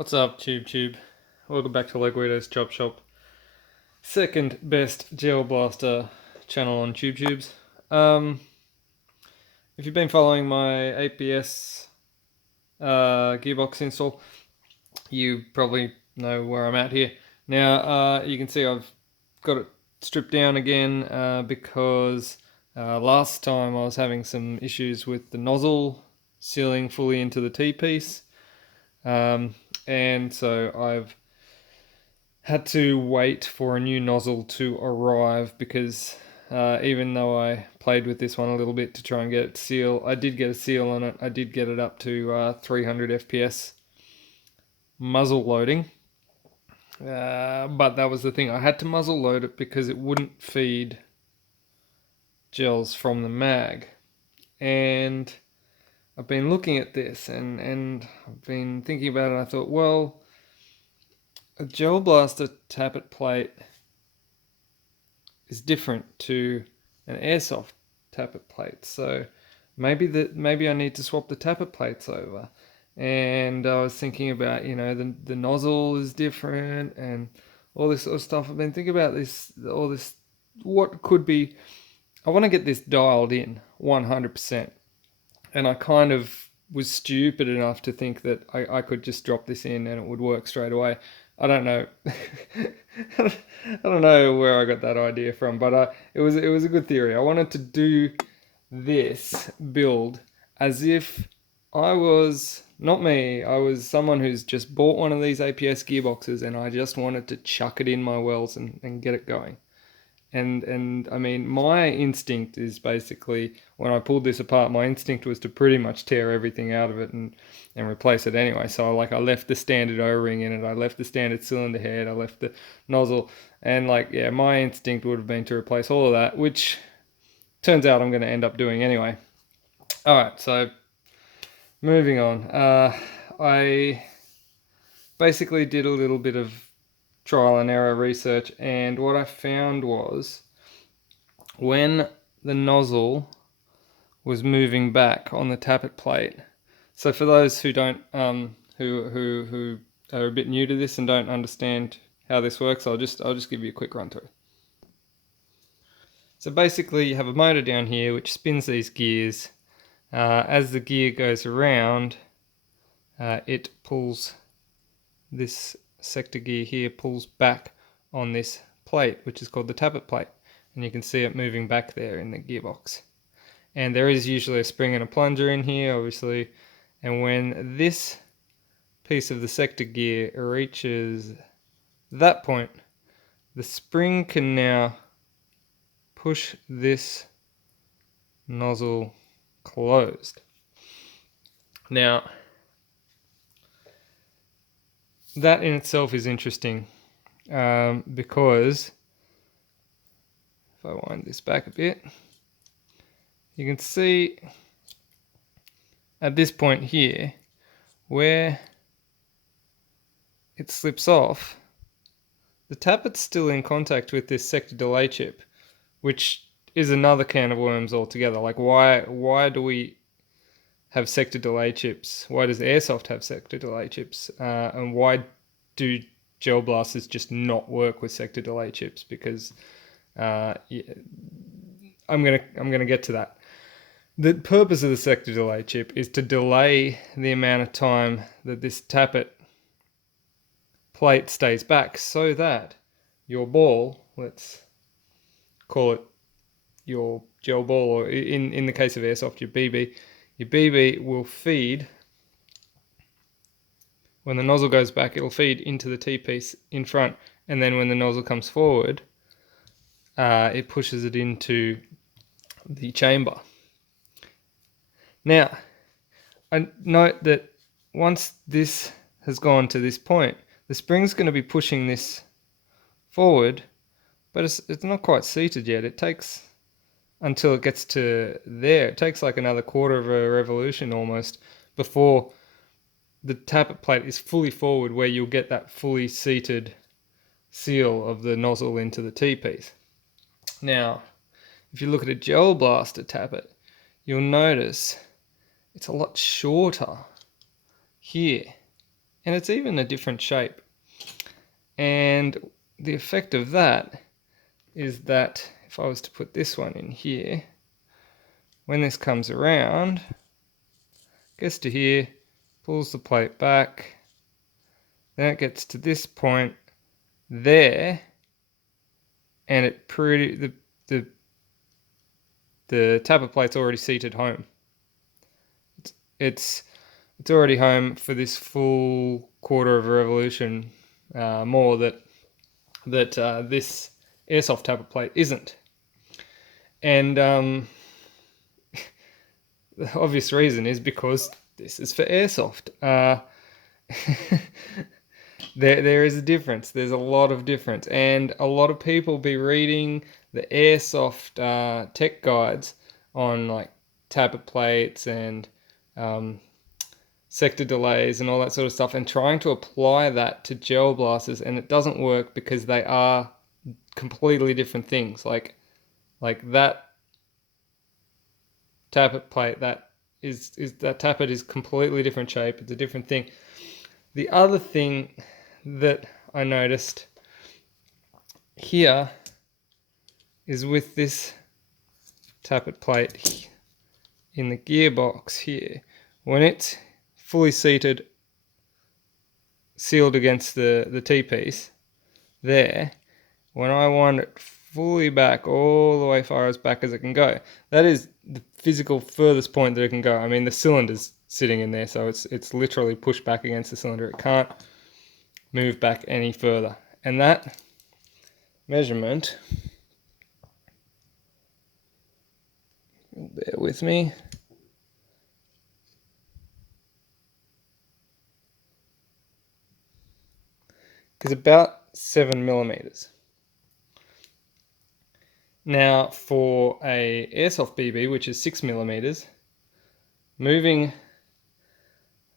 What's up, Tube? Welcome back to Guido's Chop Shop. Second best gel blaster channel on Tubes. If you've been following my APS gearbox install, you probably know where I'm at here. Now, you can see I've got it stripped down again because last time I was having some issues with the nozzle sealing fully into the T-piece. And so I've had to wait for a new nozzle to arrive because even though I played with this one a little bit to try and get it to seal, I did get a seal on it. I did get it up to 300 FPS muzzle loading. But that was the thing. I had to muzzle load it because it wouldn't feed gels from the mag. And I've been looking at this and I've been thinking about it and I thought, well, a gel blaster tappet plate is different to an airsoft tappet plate, so maybe I need to swap the tappet plates over. And I was thinking about, the nozzle is different and all this sort of stuff. I've been thinking about all this, what could be. I want to get this dialed in 100%, and I kind of was stupid enough to think that I could just drop this in and it would work straight away. I don't know. I don't know where I got that idea from, but it was a good theory. I wanted to do this build as if I was not me. I was someone who's just bought one of these APS gearboxes, and I just wanted to chuck it in my wells and get it going. And I mean, my instinct is basically, when I pulled this apart, my instinct was to pretty much tear everything out of it and replace it anyway. So I left the standard O-ring in it, I left the standard cylinder head, I left the nozzle, and my instinct would have been to replace all of that, which turns out I'm going to end up doing anyway. Alright, so moving on. I basically did a little bit of trial and error research, and what I found was when the nozzle was moving back on the tappet plate. So for those who don't who are a bit new to this and don't understand how this works, I'll just give you a quick run through. So basically you have a motor down here which spins these gears. As the gear goes around, it pulls this sector gear here, pulls back on this plate, which is called the tappet plate, and you can see it moving back there in the gearbox. And there is usually a spring and a plunger in here, obviously, and when this piece of the sector gear reaches that point, the spring can now push this nozzle closed. Now, that in itself is interesting because if I wind this back a bit, you can see at this point here where it slips off, the tappet's still in contact with this sector delay chip, which is another can of worms altogether. Like, why do we have sector delay chips? Why does airsoft have sector delay chips? And why do gel blasters just not work with sector delay chips? Because I'm gonna get to that. The purpose of the sector delay chip is to delay the amount of time that this tappet plate stays back, so that your ball, let's call it your gel ball, or in the case of airsoft, your BB will feed, when the nozzle goes back, it'll feed into the T-piece in front, and then when the nozzle comes forward, it pushes it into the chamber. Now, I note that once this has gone to this point, the spring's going to be pushing this forward, but it's not quite seated yet. It takes until it gets to there. It takes like another quarter of a revolution almost before the tappet plate is fully forward, where you'll get that fully seated seal of the nozzle into the T-piece. Now, if you look at a gel blaster tappet, you'll notice it's a lot shorter here. and it's even a different shape. And the effect of that is that if I was to put this one in here, when this comes around, gets to here, pulls the plate back, then it gets to this point there, and it the tappet plate's already seated home. It's already home for this full quarter of a revolution more that this airsoft tappet plate isn't. And the obvious reason is because this is for airsoft. There is a difference. There's a lot of difference, and a lot of people be reading the airsoft tech guides on like tappet plates and sector delays and all that sort of stuff, and trying to apply that to gel blasters, and it doesn't work because they are completely different things. Like that tappet plate, that tappet is completely different shape. It's a different thing. The other thing that I noticed here is with this tappet plate in the gearbox here, when it's fully seated, sealed against the T-piece there, when I wind it fully back, all the way far as back as it can go, that is the physical furthest point that it can go. I mean, the cylinder's sitting in there, so it's literally pushed back against the cylinder. It can't move back any further. And that measurement, bear with me, is about 7 millimeters. Now, for a airsoft BB, which is 6 millimeters, moving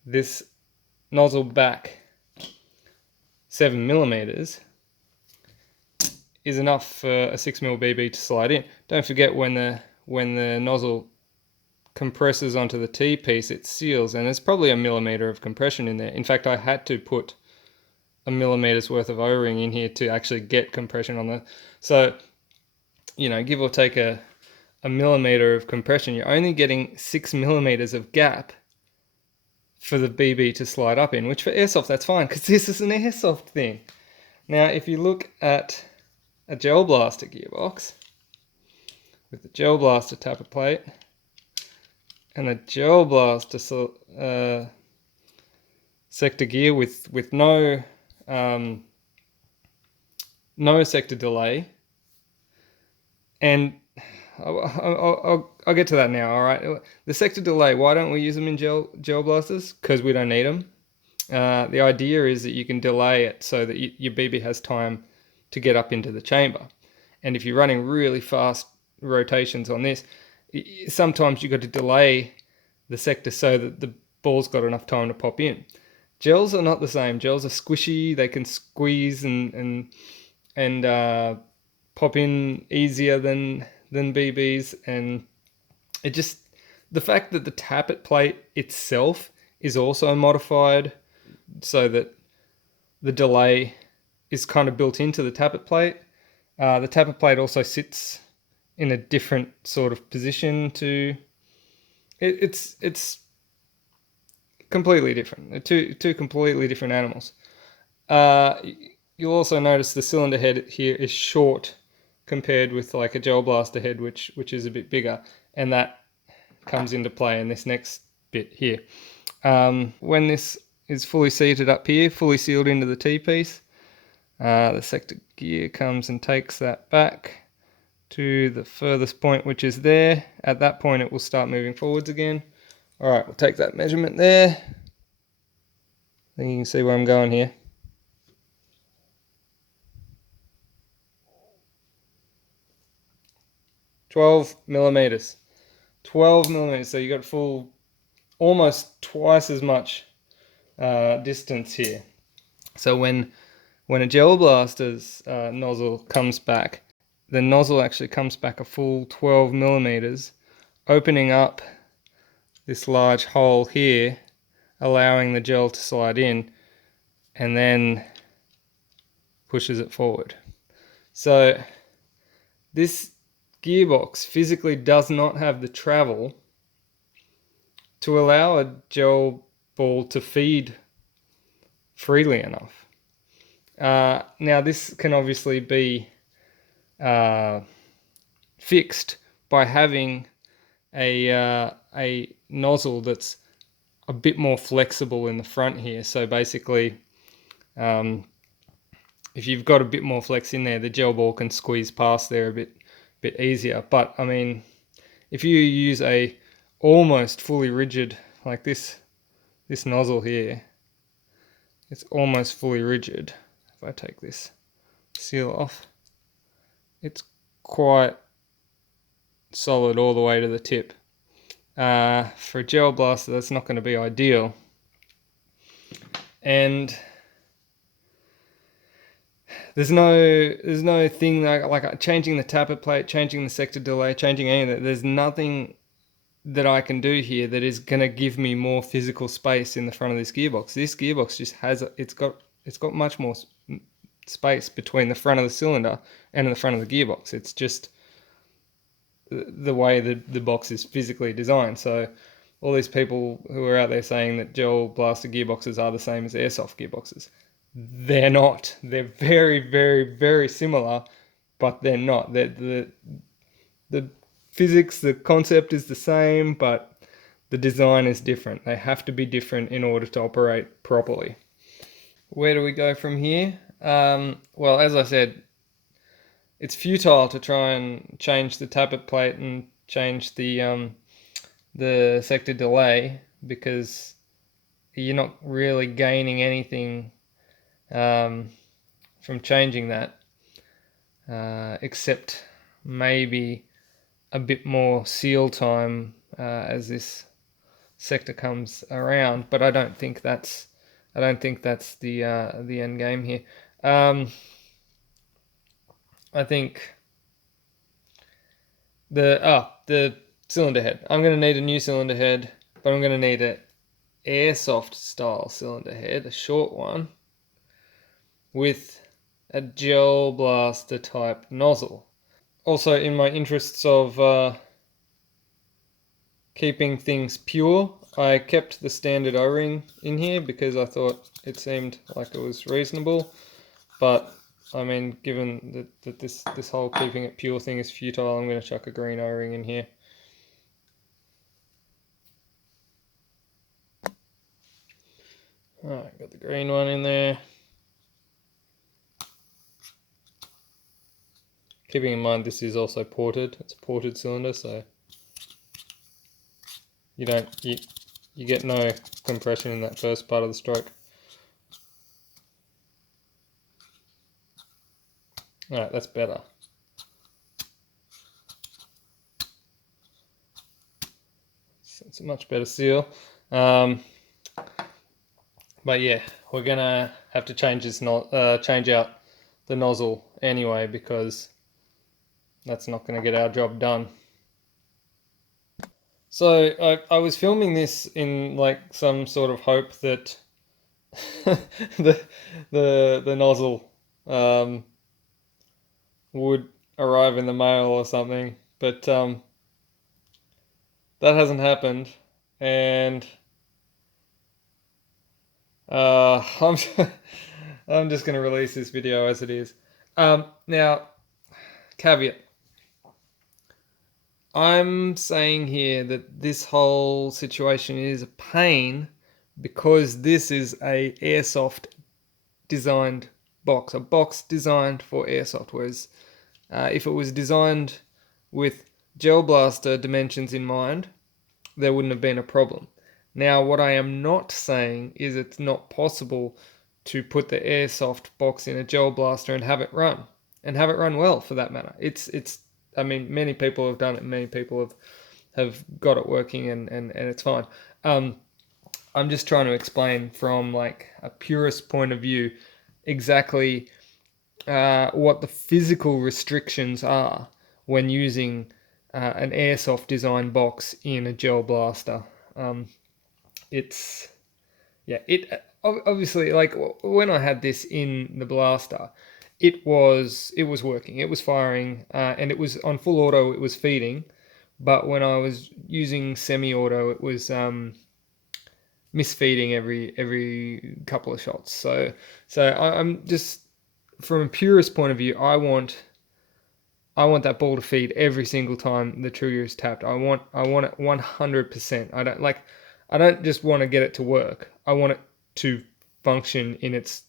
this nozzle back 7 millimeters is enough for a 6 mil BB to slide in. Don't forget, when the nozzle compresses onto the T-piece, it seals, and there's probably a millimeter of compression in there. In fact, I had to put a millimeter's worth of O-ring in here to actually get compression on the. So, you know, give or take a millimeter of compression, you're only getting 6 millimeters of gap for the BB to slide up in, which for airsoft, that's fine, because this is an airsoft thing. Now, if you look at a gel blaster gearbox with the gel blaster tappet plate and the gel blaster sector gear with no sector delay, and I'll get to that now. All right, the sector delay. Why don't we use them in gel blasters? Because we don't need them. The idea is that you can delay it so that your BB has time to get up into the chamber. And if you're running really fast rotations on this, sometimes you've got to delay the sector so that the ball's got enough time to pop in. Gels are not the same. Gels are squishy. They can squeeze and pop in easier than BBs, and it just, the fact that the tappet plate itself is also modified so that the delay is kind of built into the tappet plate. The tappet plate also sits in a different sort of position to it's completely different. They're two completely different animals. You'll also notice the cylinder head here is short compared with like a gel blaster head, which is a bit bigger, and that comes into play in this next bit here. When this is fully seated up here, fully sealed into the T-piece, the sector gear comes and takes that back to the furthest point, which is there. At that point, it will start moving forwards again. All right, we'll take that measurement there. I think you can see where I'm going here. 12 millimeters. 12 millimeters, so you got full, almost twice as much distance here. So when a gel blaster's nozzle comes back, the nozzle actually comes back a full 12 millimeters, opening up this large hole here, allowing the gel to slide in. and then pushes it forward. So this gearbox physically does not have the travel to allow a gel ball to feed freely enough. Now this can obviously be fixed by having a nozzle that's a bit more flexible in the front here. So basically, if you've got a bit more flex in there, the gel ball can squeeze past there a bit easier. But I mean, if you use a almost fully rigid like this nozzle here, it's almost fully rigid. If I take this seal off, it's quite solid all the way to the tip. For a gel blaster, that's not going to be ideal. And there's no thing like changing the tappet plate, changing the sector delay, changing any of that. There's nothing that I can do here that is going to give me more physical space in the front of this gearbox. This gearbox just has it's got much more space between the front of the cylinder and the front of the gearbox. It's just the way the box is physically designed. So all these people who are out there saying that gel blaster gearboxes are the same as airsoft gearboxes, they're not. They're very, very, very similar, but they're not. The physics, the concept is the same, but the design is different. They have to be different in order to operate properly. Where do we go from here? Well, as I said, it's futile to try and change the tappet plate and change the sector delay, because you're not really gaining anything from changing that, except maybe a bit more seal time as this sector comes around. But I don't think that's the end game here. I think the cylinder head. I'm going to need a new cylinder head, but I'm going to need an airsoft style cylinder head, a short one, with a gel blaster type nozzle. Also, in my interests of keeping things pure, I kept the standard O-ring in here because I thought it seemed like it was reasonable. But I mean, given that this whole keeping it pure thing is futile, I'm going to chuck a green O-ring in here. Alright, got the green one in there. Keeping in mind this is also ported. It's a ported cylinder, so you get no compression in that first part of the stroke. Alright, that's better. It's a much better seal. But yeah, we're gonna have to change change out the nozzle anyway, because that's not gonna get our job done. So I was filming this in like some sort of hope that the nozzle would arrive in the mail or something, but that hasn't happened, and I'm I'm just going to release this video as it is. Now, caveat. I'm saying here that this whole situation is a pain because this is a airsoft designed box, a box designed for airsoft, whereas if it was designed with gel blaster dimensions in mind, there wouldn't have been a problem. Now, what I am not saying is it's not possible to put the airsoft box in a gel blaster and have it run well, for that matter. I mean, many people have done it, and many people have got it working, and it's fine. I'm just trying to explain from like a purist point of view exactly what the physical restrictions are when using an airsoft design box in a gel blaster. obviously, like when I had this in the blaster, it was working. It was firing, and it was on full auto. It was feeding, but when I was using semi-auto, it was misfeeding every couple of shots. I'm just, from a purist point of view, I want that ball to feed every single time the trigger is tapped. I want it 100%. I don't just want to get it to work. I want it to function in its,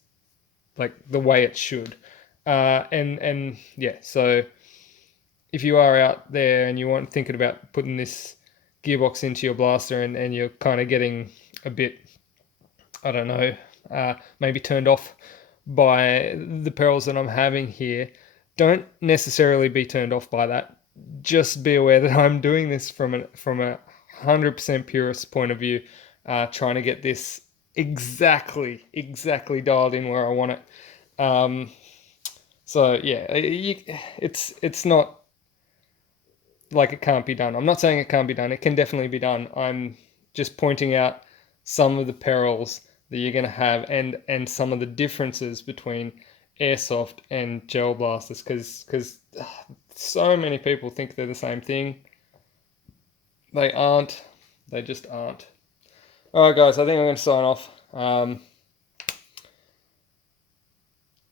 like, the way it should. And yeah, so if you are out there and you want thinking about putting this gearbox into your blaster, and you're kind of getting a bit, I don't know, maybe turned off by the perils that I'm having here, don't necessarily be turned off by that. Just be aware that I'm doing this from a 100% purist point of view, trying to get this exactly dialed in where I want it. Um, so yeah, it's not like it can't be done. I'm not saying it can't be done. It can definitely be done. I'm just pointing out some of the perils that you're going to have, and some of the differences between airsoft and gel blasters, because so many people think they're the same thing. They aren't. They just aren't. All right, guys. I think I'm going to sign off.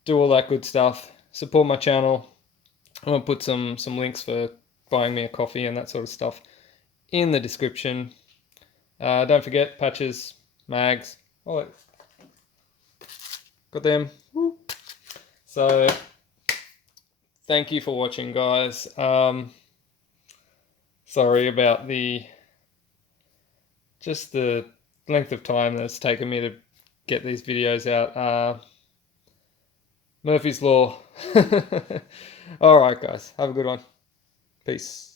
Do all that good stuff. Support my channel. I'm gonna put some links for buying me a coffee and that sort of stuff in the description. Don't forget patches, mags, all that. Got them. Woo. So thank you for watching, guys. Sorry about the length of time that it's taken me to get these videos out. Murphy's Law. All right, guys. Have a good one. Peace.